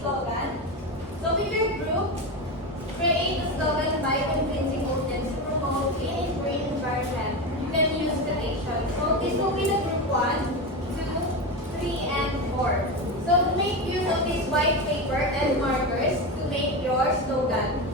slogan. So with your group, create a slogan by convincing audience to promote clean and green environment. You can use quotation. So this will be the group 1, 2, 3, and 4. So make use of this white paper and markers to make your slogan.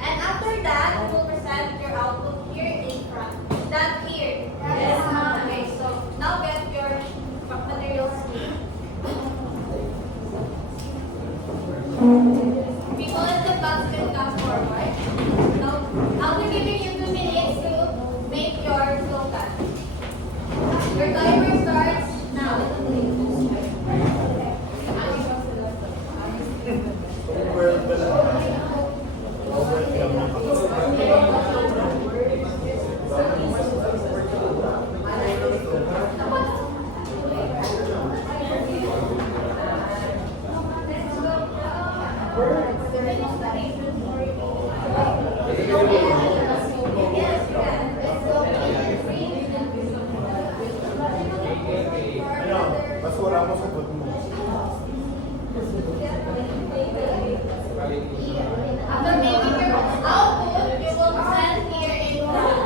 And after that, you will present your output here in front. Not here. Yes, ma'am. Okay, so now get your materials here. People in the class can come forward. Now, I'll be giving you 2 minutes to make your slogan. Your timer starts now. After making your output, you will present here in front.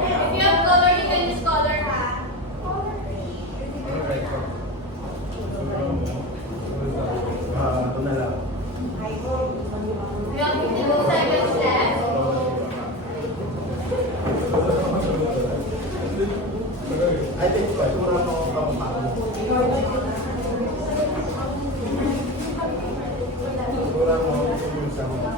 If you have color, you can use color, ha? You have 52 seconds left. I think pagkura mo kapapalo. Pagkura mo yung sa mga.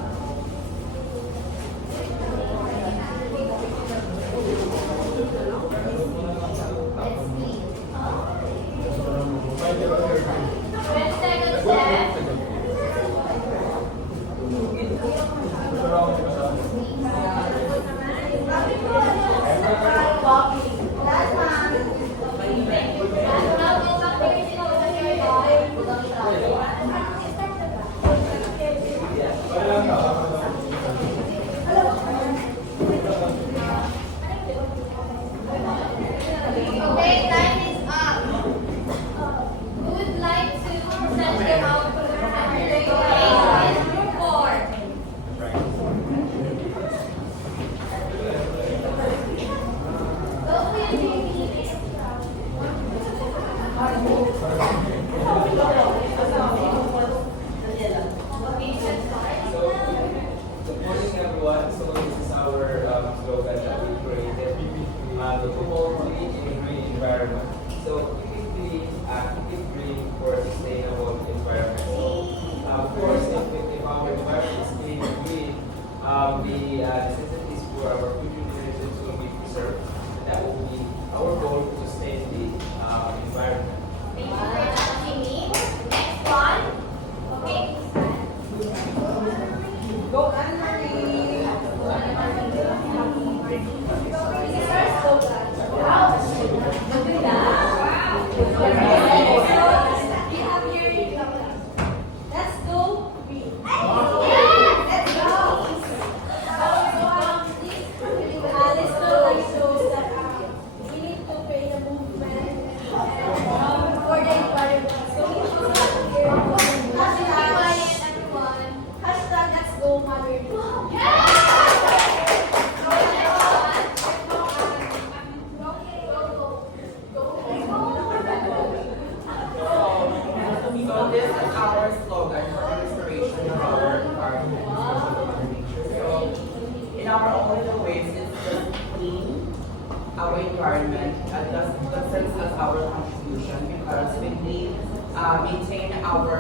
Okay, time is up. Who would like to present your output? Okay, group 4. Go with me. Good morning, everyone. So this is our slogan that we created to promote clean and green environment. So keep it green for a sustainable environment. So of course, if our environment is clean and green, the necessities for our future generations will be preserved. And that will be our goal to sustain the environment. Thank you for that, Jimmy. Next one. Okay. Go Anne-Marie! This is our slogan. Wow. We have here. Let's go green. Let's go. This slogan shows that we need to create a movement for the environment. So we should start here. Hashtag everyone. Hashtag let's go Mother Nature. So this is our slogan for the restoration of our environment. So in our own little ways, it's just clean our environment, and that serves as our contribution, because when we maintain our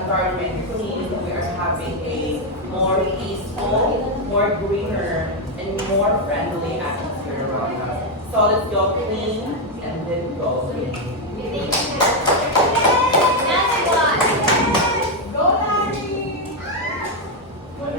environment clean, we are having a more peaceful, more greener, and more friendly atmosphere around us. So let's go clean and then go green. Next one. Go Larry! Good.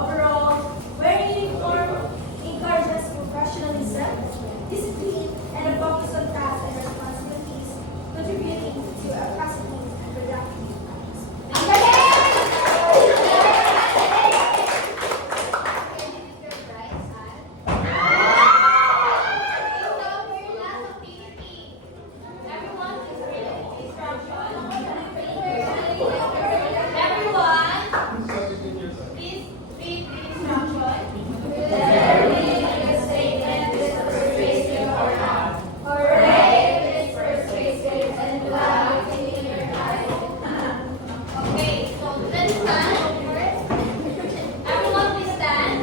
Overall, wearing uniform encourages professionalism, discipline, and a focus on tasks and responsibilities, contributing to a positive and productive life. Please read the instruction. Okay, so let's stand first. Everyone please stand.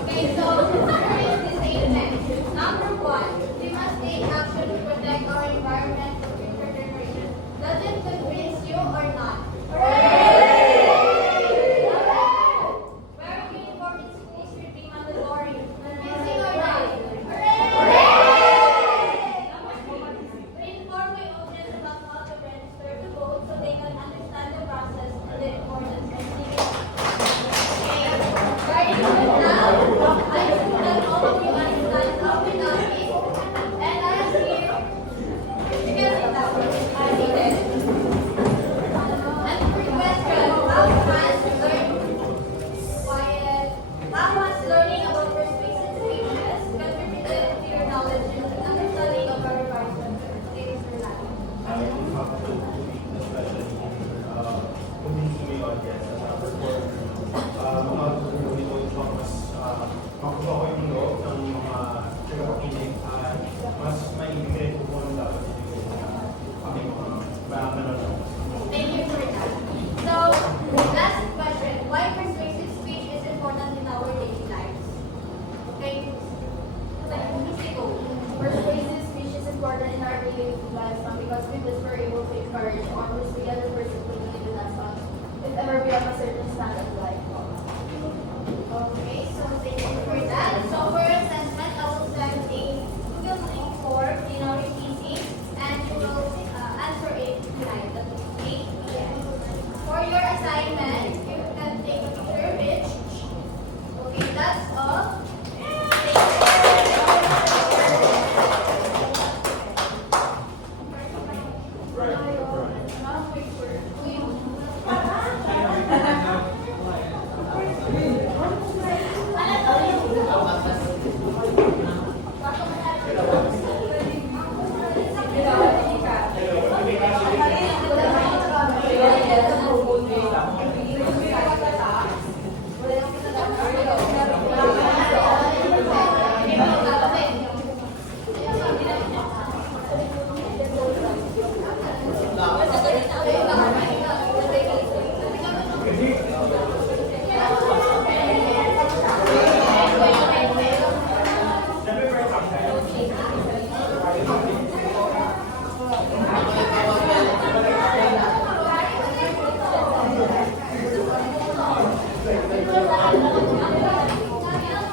Okay, so here is the statement. Number one, we must take action to protect our environment for future generations. Does it convince you or not? Wearing uniform in school should be mandatory. Convincing or not? Inform my audience about how to register to vote so they can understand the process and the importance of civic. Very good now. I assume that all of you understand how we do this. And I am here. You can sit down. I need it. And quick question. How has learning about persuasive speeches contributed to your knowledge and understanding of our environment? Okay, Mr. Lalo. I will have to especially convincing my audience at number 4. Mga tutuloy ko ito mas makuha ko yung loob ng mga tagapakinig at mas maibigay ko kung ano dapat ibigay sa aming mga manonood. Thank you for that. So, last question. Why persuasive speech is important in our daily lives? Okay? Persuasive speech is important in our daily lives because we were able to encourage others the other person